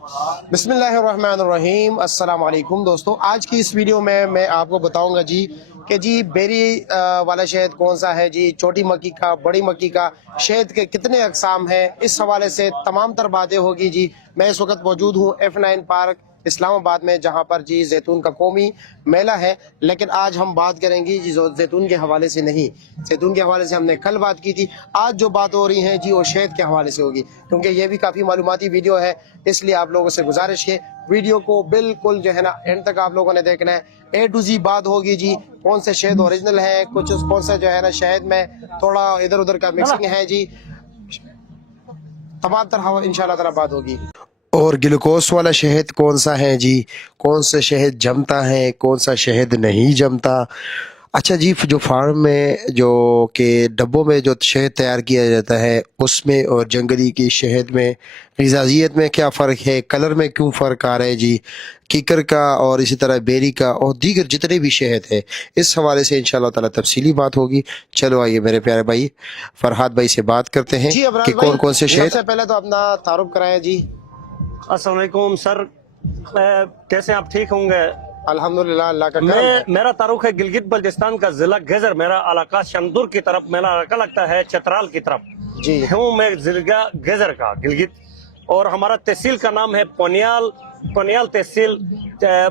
बिस्मिल्लाहिर्रहमानिर्रहीम। अस्सलाम वालेकुम दोस्तों, आज की इस वीडियो में मैं आपको बताऊंगा जी कि जी बेरी वाला शहद कौन सा है जी, छोटी मक्की का, बड़ी मक्की का, शहद के कितने अकसाम हैं, इस हवाले से तमाम तर बातें होगी जी। मैं इस वक्त मौजूद हूँ F9 पार्क इस्लामाबाद में, जहाँ पर जी जैतून का कौमी मेला है। लेकिन आज हम बात करेंगे जी जैतून के हवाले से नहीं, जैतून के हवाले से हमने कल बात की थी। आज जो बात हो रही है जी वो शहद के हवाले से होगी, क्योंकि ये भी काफ़ी मालूमाती वीडियो है। इसलिए आप लोगों से गुजारिश है, वीडियो को बिल्कुल जो है ना एंड तक आप लोगों ने देखना है। A to Z बात होगी जी, कौन से शहद ओरिजिनल है, कुछ कौन सा जो है ना शहद में थोड़ा इधर उधर का मिक्सिंग है जी, तमाम तरह इंशाल्लाह ताला बात होगी। और ग्लूकोस वाला शहद कौन सा है जी, कौन सा शहद जमता है, कौन सा शहद नहीं जमता। अच्छा जी, जो फार्म में जो कि डब्बों में जो शहद तैयार किया जाता है उसमें और जंगली की शहद में ग़िज़ाइयत में क्या फ़र्क है, कलर में क्यों फ़र्क आ रहा है जी, कीकर का और इसी तरह बेरी का और दीगर जितने भी शहद है, इस हवाले से इंशाल्लाह ताला तफसीली बात होगी। चलो आइए मेरे प्यारे भाई फरहाद भाई से बात करते हैं कि कौन कौन से शहद। सबसे पहले तो अपना तारुफ कराएं जी। अस्सलाम वालेकुम सर, कैसे आप ठीक होंगे? अल्हम्दुलिल्लाह, अल्लाह का करम है। मेरा तारुख है गिलगित बल्टिस्तान का जिला गेजर, मेरा इलाका शमदुर की तरफ, मेरा इलाका लगता है चतराल की तरफ जी हूँ मैं, जिला गेजर का गिलगित। और हमारा तहसील का नाम है पोनियाल तहसील।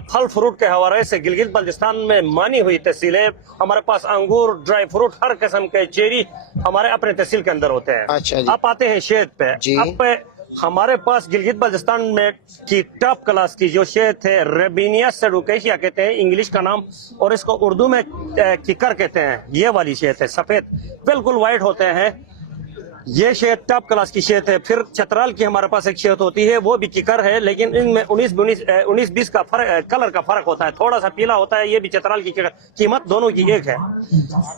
फल फ्रूट के हवाले से गिलगित बल्टिस्तान में मानी हुई तहसील है। हमारे पास अंगूर, ड्राई फ्रूट, हर किस्म के चेरी हमारे अपने तहसील के अंदर होते हैं। अच्छा जी। आप आते हैं शहद पे जी। आप हमारे पास गिलगित बल्टिस्तान में की टॉप क्लास की जो शहद है रेबिनिया सेडुकेशिया कहते हैं इंग्लिश का नाम, और इसको उर्दू में किकर कहते हैं। ये वाली शहद है, सफेद बिल्कुल वाइट होते हैं, ये शहद टॉप क्लास की शहद है। फिर चतराल की हमारे पास एक शहद होती है, वो भी किकर है, लेकिन इनमें 19-20 का फर्क, कलर का फर्क होता है, थोड़ा सा पीला होता है। ये भी चतराल की किकर, कीमत दोनों की एक है।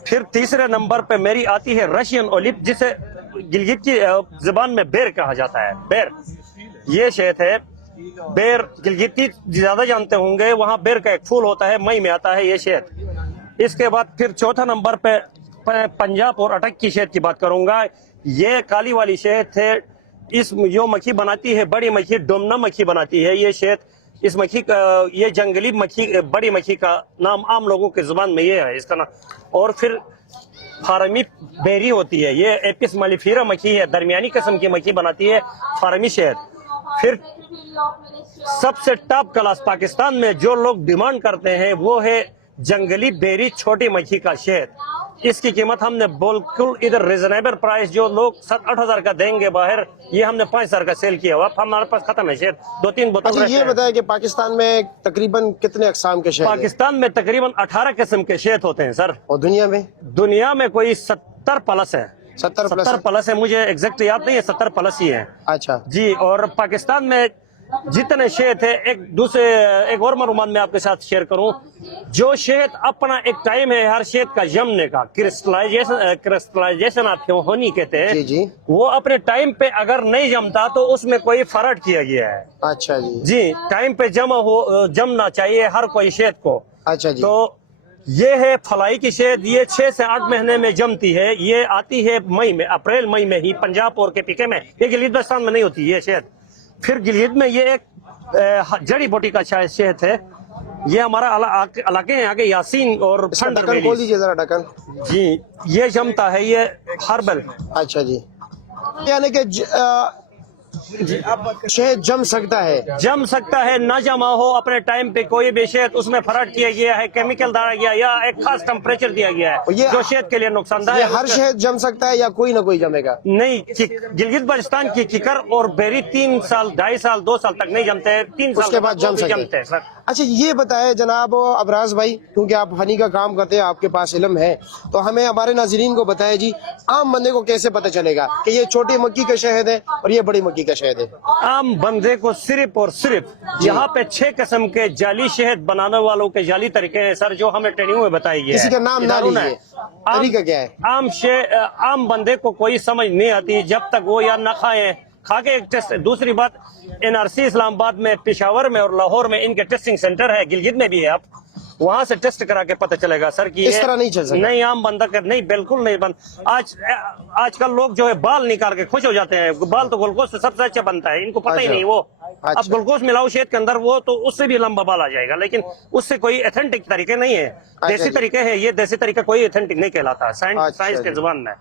फिर तीसरे नंबर पे मेरी आती है रशियन ओलिव, जिसे गिलगित की जुबान में बेर कहा जाता है। बेर ये शहद है, बेर गिलगित की ज्यादा जानते होंगे, वहाँ बेर का एक फूल होता है, मई में आता है ये शहद। इसके बाद फिर चौथा नंबर पे पंजाब और अटक की शहद की बात करूंगा। ये काली वाली शहद है, इस जो मक्खी बनाती है, बड़ी मक्खी डोमना मक्खी बनाती है ये शहद। इस मक्खी का, ये जंगली मक्खी, बड़ी मक्खी का नाम आम लोगों की जुबान में ये है इसका नाम। और फिर फार्मी बेरी होती है, ये एपिस मलिफेरा मक्खी है, दरमियानी किस्म की मक्खी बनाती है फार्मी शहद। फिर सबसे टॉप क्लास पाकिस्तान में जो लोग डिमांड करते हैं वो है जंगली बेरी छोटी मक्खी का शहद। इसकी कीमत हमने बिल्कुल इधर रिजनेबल प्राइस, जो लोग 7-8 हजार का देंगे बाहर, ये हमने 5 हजार का सेल किया हुआ। हमारे पास खत्म है शहद, 2-3 बोतल। अच्छा ये बताया कि पाकिस्तान में तकरीबन कितने अकसाम के शहद हैं? पाकिस्तान में तकरीबन 18 किस्म के शहद होते हैं सर। और दुनिया में कोई 70 प्लस है। 70 प्लस है, मुझे एग्जैक्ट याद नहीं है, 70 प्लस ही है। अच्छा जी। और पाकिस्तान में जितने शहद है, एक और मालूमात मैं आपके साथ शेयर करूं। जो शहद अपना एक टाइम है हर शहद का जमने का, क्रिस्टलाइजेशन आप होनी कहते हैं जी जी। वो अपने टाइम पे अगर नहीं जमता तो उसमें कोई फर्क किया गया है। अच्छा जी जी, टाइम पे जमना चाहिए हर कोई शहद को। अच्छा जी। तो ये है फलाई की शहद, ये 6 से 8 महीने में जमती है। ये आती है मई में, अप्रैल मई में ही, पंजाब और KPK में। ये गिलगित बल्टिस्तान में नहीं होती ये शहद। फिर गिलगित में ये एक जड़ी बूटी का शहद है, ये हमारा इलाके हैं आगे यासीन और ढक्कन खोल दीजिए जरा, ढक्कन जी। ये जमता है, ये हर्बल। अच्छा जी, यानी कि शहद जम सकता है, ना जमा हो अपने टाइम पे कोई भी शहद, उसमें फर्क किया गया है, केमिकल डाला गया या एक खास टेम्परेचर दिया गया है जो शहद के लिए नुकसानदायक है। हर शहद जम सकता है या कोई ना कोई जमेगा? नहीं, गिलगित बल्टिस्तान की किकर और बेरी 3 साल, 2.5 साल, 2 साल तक नहीं जमते हैं, 3 साल के बाद जमते हैं सर। अच्छा ये बताए जनाब अबराज भाई, क्योंकि आप हनी का काम करते हैं, आपके पास इल्म है, तो हमें हमारे नाज़रीन को बताए जी, आम बंदे को कैसे पता चलेगा कि ये छोटी मक्की का शहद है और ये बड़ी मक्की का शहद है? आम बंदे को सिर्फ और सिर्फ यहाँ पे 6 किस्म के जाली शहद बनाने वालों के जाली तरीके हैं सर, जो हमें ट्रेनिंग में बताई गई है। किसी का नाम ना लीजिए, तरीका क्या है? आम बंदे को कोई समझ नहीं आती जब तक वो या ना खाए, खा के एक टेस्ट। दूसरी बात, NRC इस्लामाबाद में, पेशावर में और लाहौर में इनके टेस्टिंग सेंटर है, गिलगित में भी है। आप वहाँ से टेस्ट करा के पता चलेगा सर कि इस तरह नहीं चल सकता। नहीं आम बंदा कर नहीं, बिल्कुल नहीं बन। आजकल लोग जो है बाल निकाल के खुश हो जाते हैं, बाल तो ग्लूकोज से सबसे अच्छा बनता है, इनको पता ही अच्छा। नहीं वो। अच्छा। अब ग्लूकोज मिलाओ शहद के अंदर, वो तो उससे भी लंबा बाल आ जाएगा, लेकिन उससे कोई ऑथेंटिक तरीके नहीं है। देसी जी। तरीके है, ये देसी तरीका कोई ऑथेंटिक नहीं कहलाता साइंस अच्छा के जी। जुबान में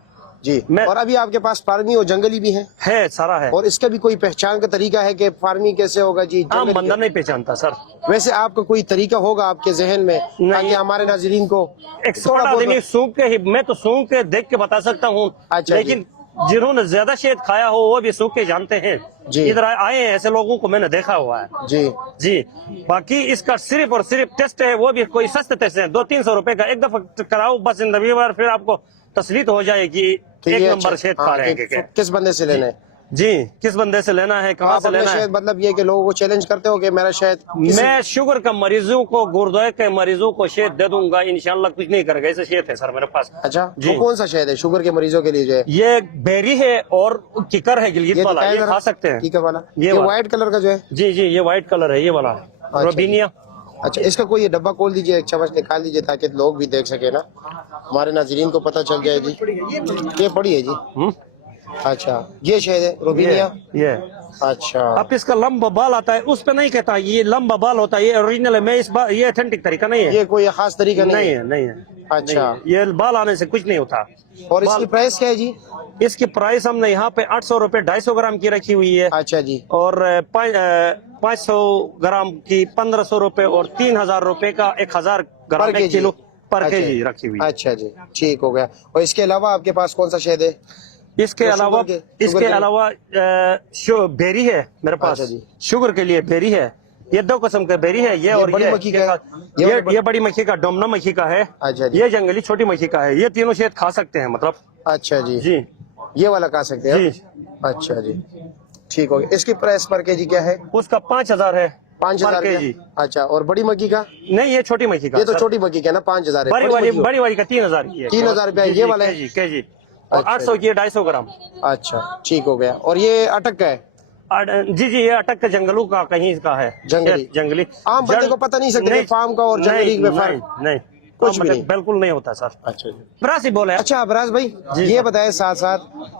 जी। मैं- और अभी आपके पास फार्मी और जंगली भी है सारा है। और इसका भी कोई पहचान का तरीका है कि फार्मी कैसे होगा जी, आम जंगली बंदा नहीं पहचानता सर। वैसे आपका कोई तरीका होगा आपके जहन में ताकि हमारे नाजरीन को एक्सपर्ट थोड़ा बहुत- आदमी सूंघ के ही, मैं तो सूंघ के देख के बता सकता हूँ, अच्छा लेकिन जिन्होंने ज्यादा शहद खाया हो वो भी सूंघ के जानते हैं। जी। इधर आए हैं ऐसे लोगों को मैंने देखा हुआ है जी। जी। बाकी इसका सिर्फ और सिर्फ टेस्ट है, वो भी कोई सस्ते टेस्ट है, 200-300 रुपए का, एक दफा कराओ बस जिंदगी भर, फिर आपको तसलीत हो जाएगी तो एक ये नंबर अच्छा- शहद हाँ, खा रहे कि हैं। किस बंदे से लेना है जी, किस बंदे से लेना है, कहाँ आप से अपने लेना है। शहद, मतलब ये कि लोगों को चैलेंज करते हो कि मेरा शहद मैं शुगर का मरीजों को, गुर्दे के मरीजों को शहद दे दूंगा, इंशाल्लाह कुछ नहीं करेगा। ऐसे शहद है सर मेरे पास। अच्छा जी। वो कौन सा शहद है शुगर के मरीजों के लिए जो है? ये बेरी है और किकर है, गिलगित वाला, दिखाए ये जरा। खा सकते हैं। ठीक है वाला, ये ये वाला। व्हाइट कलर का जो है। जी जी, ये व्हाइट कलर है, ये वाला जी। रोबिनिया। अच्छा, इसका कोई डब्बा खोल दीजिए, एक चम्मच निकाल दीजिए ताकि लोग भी देख सके ना, हमारे नाजरीन को पता चल जाए जी। ये पड़ी है जी। अच्छा, ये शहद है रोबिनिया। ये अच्छा। अब इसका लंबा बाल आता है, उस पे नहीं कहता ये लंबा बाल होता है, ये ओरिजिनल है। मैं ये ऑथेंटिक तरीका नहीं है। ये कोई खास तरीका नहीं है। नहीं है। अच्छा। नहीं है। ये बाल आने से कुछ नहीं होता। और इसकी प्राइस क्या है जी? इसकी प्राइस हमने यहाँ पे 800 रुपए 250 ग्राम की रखी हुई है, अच्छा जी। और 500 ग्राम की 1500 रुपए, और 3000 रुपए का 1000 ग्राम पर केजी? किलो पर अच्छा। केजी रखी हुई है। अच्छा जी, ठीक हो गया। और इसके अलावा आपके पास कौन सा शहद है? इसके तो अलावा शुगर के इसके लिए? अलावा बेरी है मेरे पास। अच्छा जी। शुगर के लिए बेरी है, ये 2 किस्म का बेरी है, ये और बड़ी ये मक्खी का है? ये बड़ी मक्खी का, डोमना मक्खी का है। अच्छा जी। ये जंगली छोटी मक्खी का है। ये तीनों शहद खा सकते हैं मतलब। अच्छा जी। जी ये वाला खा सकते हैं? जी। अच्छा जी, ठीक हो गया। इसकी प्राइस पर केजी क्या है? उसका 5000 है 5000 पर केजी। अच्छा, और बड़ी मक्खी का? नहीं, ये छोटी मक्खी का। ये तो सर। छोटी मक्खी का ना, 5000 है। बड़ी वाली का 3000 की है। 3000 रुपया जी, ये जी, वाला है? केजी और अच्छा। 800 की है 250 ग्राम। अच्छा, ठीक हो गया। और ये अटक का है? जी जी, ये अटक के जंगलों का कहीं का है। जंगली? जंगली आम बंदे को पता नहीं सकते कि फार्म का और जंगली में फर्क? नहीं कुछ भी नहीं? बिल्कुल नहीं होता सर। अच्छा जी। बरासी बोले। अच्छा अबराज भाई, जी ये सर। बताएं साथ साथ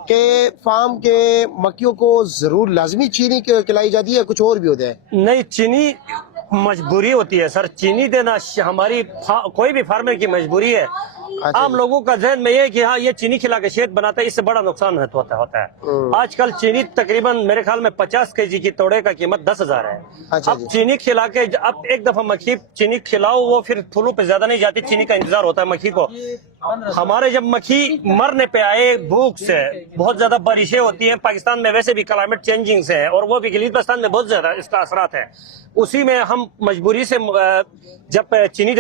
कि फार्म के मक्खियों को जरूर लाजमी चीनी खिलाई जाती है, कुछ और भी होता है? नहीं, चीनी मजबूरी होती है सर, चीनी देना हमारी कोई भी फार्मर की मजबूरी है। आम जी। लोगों का जहन में ये है कि हाँ ये चीनी खिला के शहद बनाता है, इससे बड़ा नुकसान होता है। आजकल चीनी तकरीबन मेरे ख्याल में 50 केजी की तोड़े का कीमत 10,000 है। अच्छा अब जी। चीनी खिला के, अब एक दफा मक्खी चीनी खिलाओ, वो फिर फूलों पे ज्यादा नहीं जाती, चीनी का इंतजार होता है मक्खी को। हमारे जब मक्खी मरने पे आए भूख से, बहुत ज्यादा बारिशें होती हैं पाकिस्तान में, वैसे भी क्लाइमेट चेंजिंग से है, और वो भी गिलगित-बल्तिस्तान में बहुत ज्यादा इसका असरात है। उसी में हम मजबूरी से जब चीनी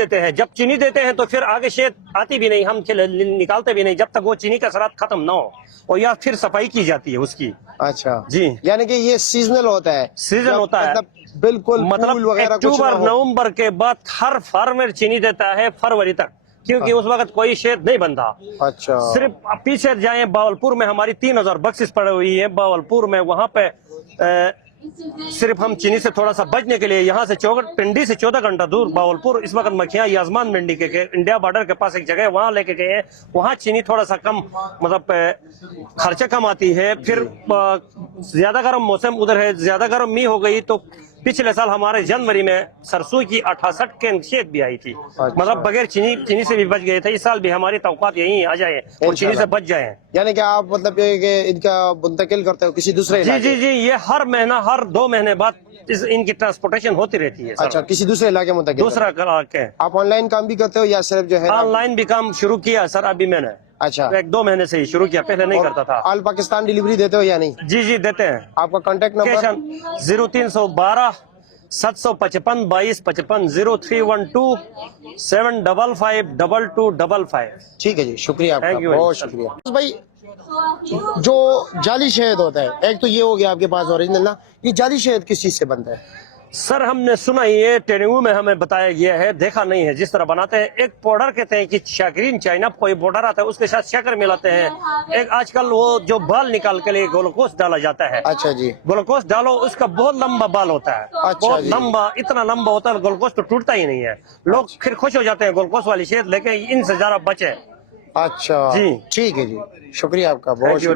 देते हैं, तो फिर आगे शहद आती भी नहीं, हम निकालते भी नहीं जब तक वो चीनी का असरात खत्म ना हो, और या फिर सफाई की जाती है उसकी। अच्छा जी। यानी कि ये सीजनल होता है? सीजन होता है, मतलब बिल्कुल मतलब फूल वगैरह कुछ ना अक्टूबर हो? नवंबर के बाद हर फार्मर चीनी देता है फरवरी तक, क्योंकि उस वक्त कोई शहद नहीं बनता। अच्छा। सिर्फ पीछे जाए बावलपुर में हमारी 3000 बक्सिस पड़ी हुई है बावलपुर में, वहाँ पे सिर्फ हम चीनी से थोड़ा सा बचने के लिए, यहाँ से पिंडी से 14 घंटा दूर बावलपुर, इस वक्त मक्खियाँ याजमान मंडी के इंडिया बॉर्डर के पास एक जगह है, वहाँ लेके गए हैं। वहाँ चीनी थोड़ा सा कम, मतलब खर्चा कम आती है। फिर ज्यादा गर्म मौसम उधर है, ज्यादा गर्म मी हो गई तो पिछले साल हमारे जनवरी में सरसों की 68 कैन शहद भी आई थी। मतलब बगैर चीनी से भी बच गए थे। इस साल भी हमारी तवक्कात यही आ जाए और चीनी से बच जाए। यानी कि आप मतलब ये कि इनका मुंतकिल करते हो किसी दूसरे जी इलाके? जी जी, ये हर महीना, हर 2 महीने बाद इनकी ट्रांसपोर्टेशन होती रहती है सर। अच्छा, किसी दूसरे इलाके मुंतकिल? दूसरा के आप ऑनलाइन काम भी करते हो या सिर्फ जो है? ऑनलाइन भी काम शुरू किया सर अभी मैंने। अच्छा। 1-2 महीने से ही शुरू किया, पहले नहीं करता था। ऑल पाकिस्तान डिलीवरी देते हो या नहीं? जी जी देते हैं। आपका कॉन्टेक्ट नंबर? 0312 755 2255 0312 755 2255। ठीक है जी, शुक्रिया आपका, Thank you, बहुत sir. शुक्रिया भाई। जो जाली शहद होता है, एक तो ये हो गया आपके पास ओरिजिनल ना, ये जाली शहद किस चीज से बनता है? सर हमने सुना ये ट्रेनिंग में हमें बताया गया है, देखा नहीं है जिस तरह बनाते हैं। एक पाउडर कहते हैं कि शाकरीन चाइना कोई पाउडर आता है उसके साथ शक्कर मिलाते हैं। एक आजकल वो जो बाल निकाल के लिए ग्लूकोज डाला जाता है। अच्छा जी। ग्लूकोज डालो, उसका बहुत लंबा बाल होता है। अच्छा बहुत जी। लंबा, इतना लंबा होता है ग्लूकोज तो टूटता ही नहीं है। लोग फिर खुश हो जाते हैं ग्लूकोज वाली शहद लेके, इनसे जरा बचे। अच्छा जी। ठीक है जी, शुक्रिया आपका बहुत Thank you very शुक्रिया।